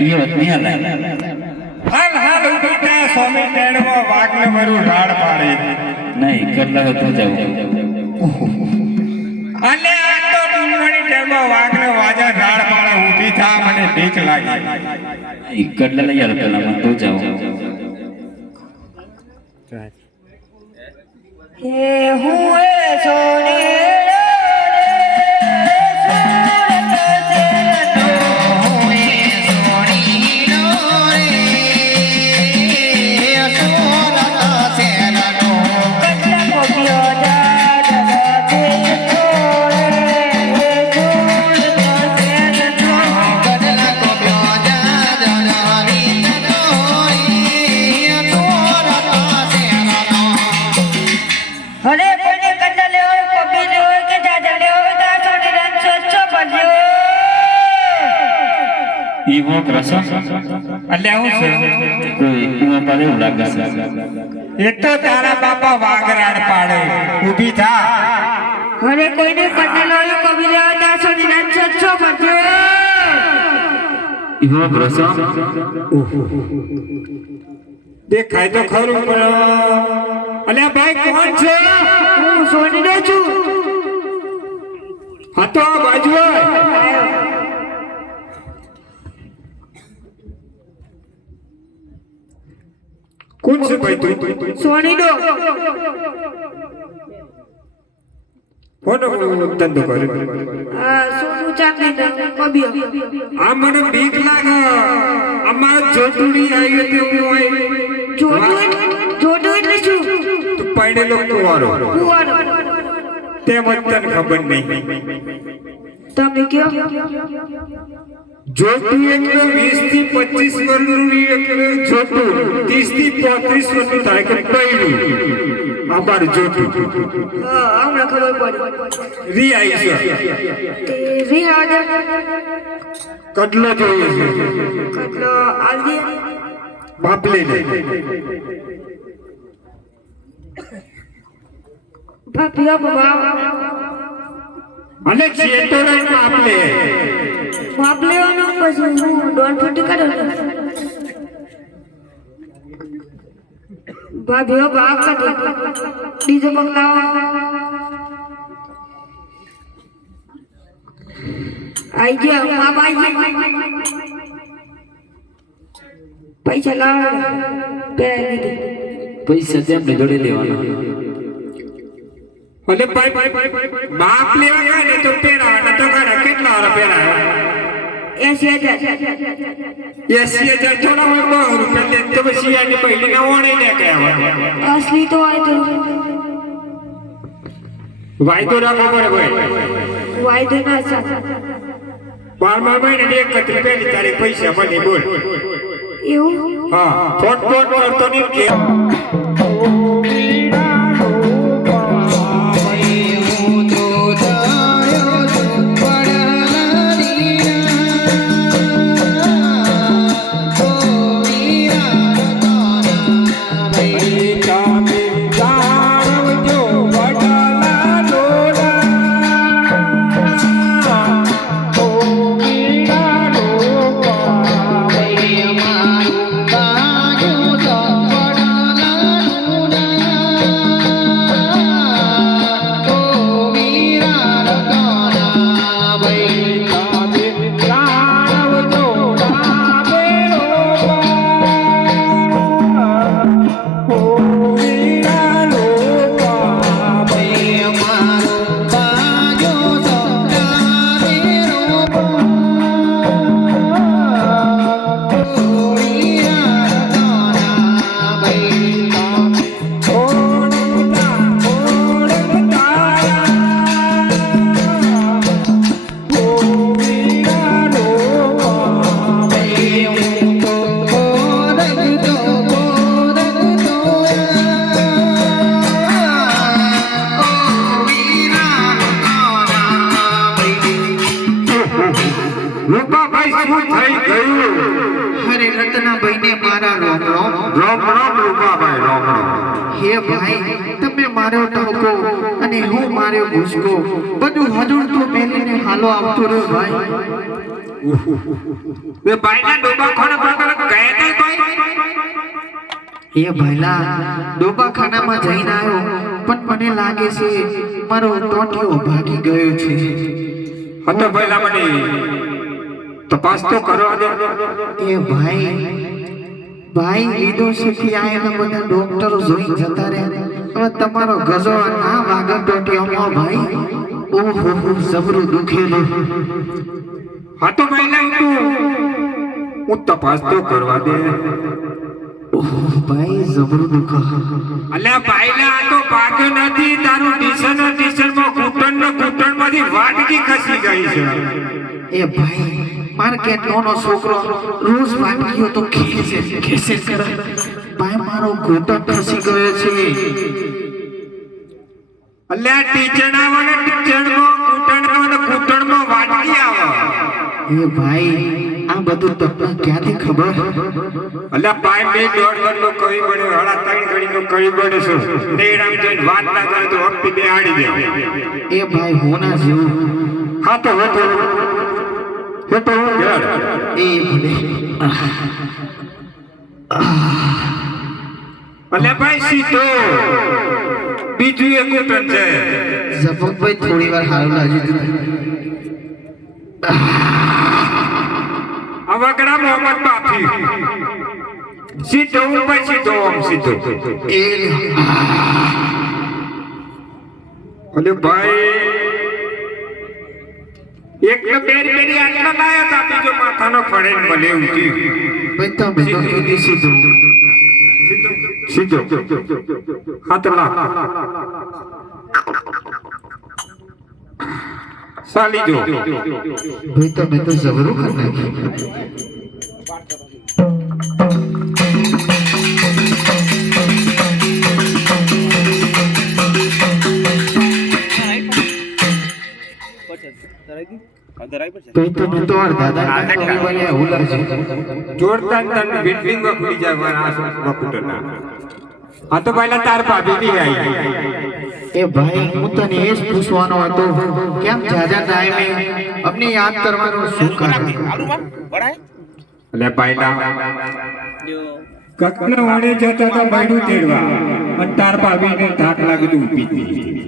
ये नहीं आला हाल हाल उठा स्वामी टेड़वा वागले मरु राड पाड़े नहीं करला हो तो जाओ अले आ तो डूंगणी टेड़वा वागले वाजा राड पाड़े ऊठी था मने बीक लागी नहीं करला ले यार पहला मत तो जाओ हे हुए सोने Ibu kerasa? अले हूं से कोई कुआं पाले उलागा से ये तो तारा बापा वागराड पाड़े ऊठी था अरे कोई ने कटलो कभी ले आता सोनी रन छो बजे Ibu kerasa? देखाय तो खરું પણ અલે ભાઈ કોણ છે હું સોની ને છું હા તો આ બાજુ કોણ છે ભાઈ તું સોની નો ફોન ધંધો કરે સોનું ચાંદી કબી આ મને બીક લાગે અમાર જોટુડી આવી હતી હું આઈ જોડું એટલે શું તું પડેલો કુવારો કુવાનો તે મને તને ખબર નહીં તમે કયો જોટું એટલે 20 થી 25 વર્ષનું એટલે જોટું 30 થી 35 વર્ષનું થાય કે પૈડું અમાર જોટું હમણાં ખબર પડી રી આવી છે તે રિહા દે કડલો જોઈએ છે કટલો આલદી બાપલે ને ભાભી બાબા અને ચેટોરા બાપલે બાપ લેવાનો પછી હું ડોન ફૂટી કાઢો ભાભી બાપ કાઢો બીજો પગલાઓ આઈ ગયા બાપ આઈ ગયા પૈસા લાવ પહેરી દીધી पैसा ते अपने जोड़े लेवाना અને બાપ લેવા ગયા ને તો પેરા ને તો કાઢા કેટલા વાળા પેરા 80,000 થોડા હોય 100 રૂપિયા લે તો પછી આની પહેલી ના ઓણે ને કહેવા असली तो आए तो વાયદો રાખવો પડે ભાઈ वायदे ना सा 12મા મહિને 31 પહેલી તારીખ પૈસા મને બોલ એવું હા ફોટ કરતો નહીં કે રત્નાભાઈ ને મારા રોમ રોમ રોમ રોમ રૂપાભાઈ રોમ રોમ હે ભાઈ તમે માર્યો ટહકો અને હું માર્યો ભૂસકો બધું હજુર તો મેલીને હાલો આવતો રહ્યો ભાઈ બે ભાઈના ડોબા ખોણા પાકલ ગયા નહીં કોઈ એ ભઈલા ડોબાખાનામાં જઈને આવ્યો પણ મને લાગે છે મારો ટોટિયો ભાગી ગયો છે હતો પહેલા મને તપાસ તો કરવા દે એ ભાઈ વિદેશથી આયેલા બધા ડોક્ટરો જોઈ જતા રહ્યા હવે તમારો ગજો ના વાગર ટોટિયોમાં ભાઈ ઓહો જબરું દુખેલું હતો પહેલા હું તપાસ તો કરવા દે ઓહો ભાઈ જબરું દુખ અલ્યા ભાઈલા આ તો ભાગ્યો નથી તારું ટીશન માં ઘૂંટણમાંથી વાટકી ખસી ગઈ છે એ ભાઈ માર્કેટનો છોકરો રોજ વાટકીઓ તો ખેસે કરે ભાઈ મારો ઘૂંટણ ખસી ગયો છે અલ્યા ટીચણાવાને ઘૂંટણમાં વાટકી આવે એ ભાઈ આ બધું તમને ક્યાંથી ખબર અલ્યા ભાઈ બે દોઢ વર્ષનો કવિ બન્યો હળા ત્રણ ઘડીનો કવિ બન્યો છું નેરામ જઈને વાત ના કરે તો હપ્તી બેહાડી દે એ ભાઈ હોના જેવું હા તો હતો યાર એ ભલે અલ્યા ભાઈ સીધો બીજું એક ઘૂંટણ છે ઝપકભાઈ થોડી વાર હારું લાગ્યું અવગડા મોહમ્મદ બાફી સીધો ઉપર સીધો એ અલે ભાઈ એક ને બેરી આટલા લાયા તા બીજો માથાનો ફળે મળે ઊંચી ભાઈ તમે તો કીધી સીધું હાથ લા સાલી જો ભાઈ તમે તો જબરું કરી નાખ્યું તમે તો દાદા જોરદાર તન બિલ્ડિંગ ખુલી જાય મારા કમ્પ્યુટરના આ તો પહેલા તાર ભાભી બી આવી એ ભાઈ હું તને એ જ પૂછવાનો હતો કેમ જાજા ટાઈમે અમને યાદ કરવાનું શું કારણ એટલે પહેલા કકના વાડે જતા તો બાયડું તેડવા અને તાર ભાભીને ધાક લાગતું ઊભી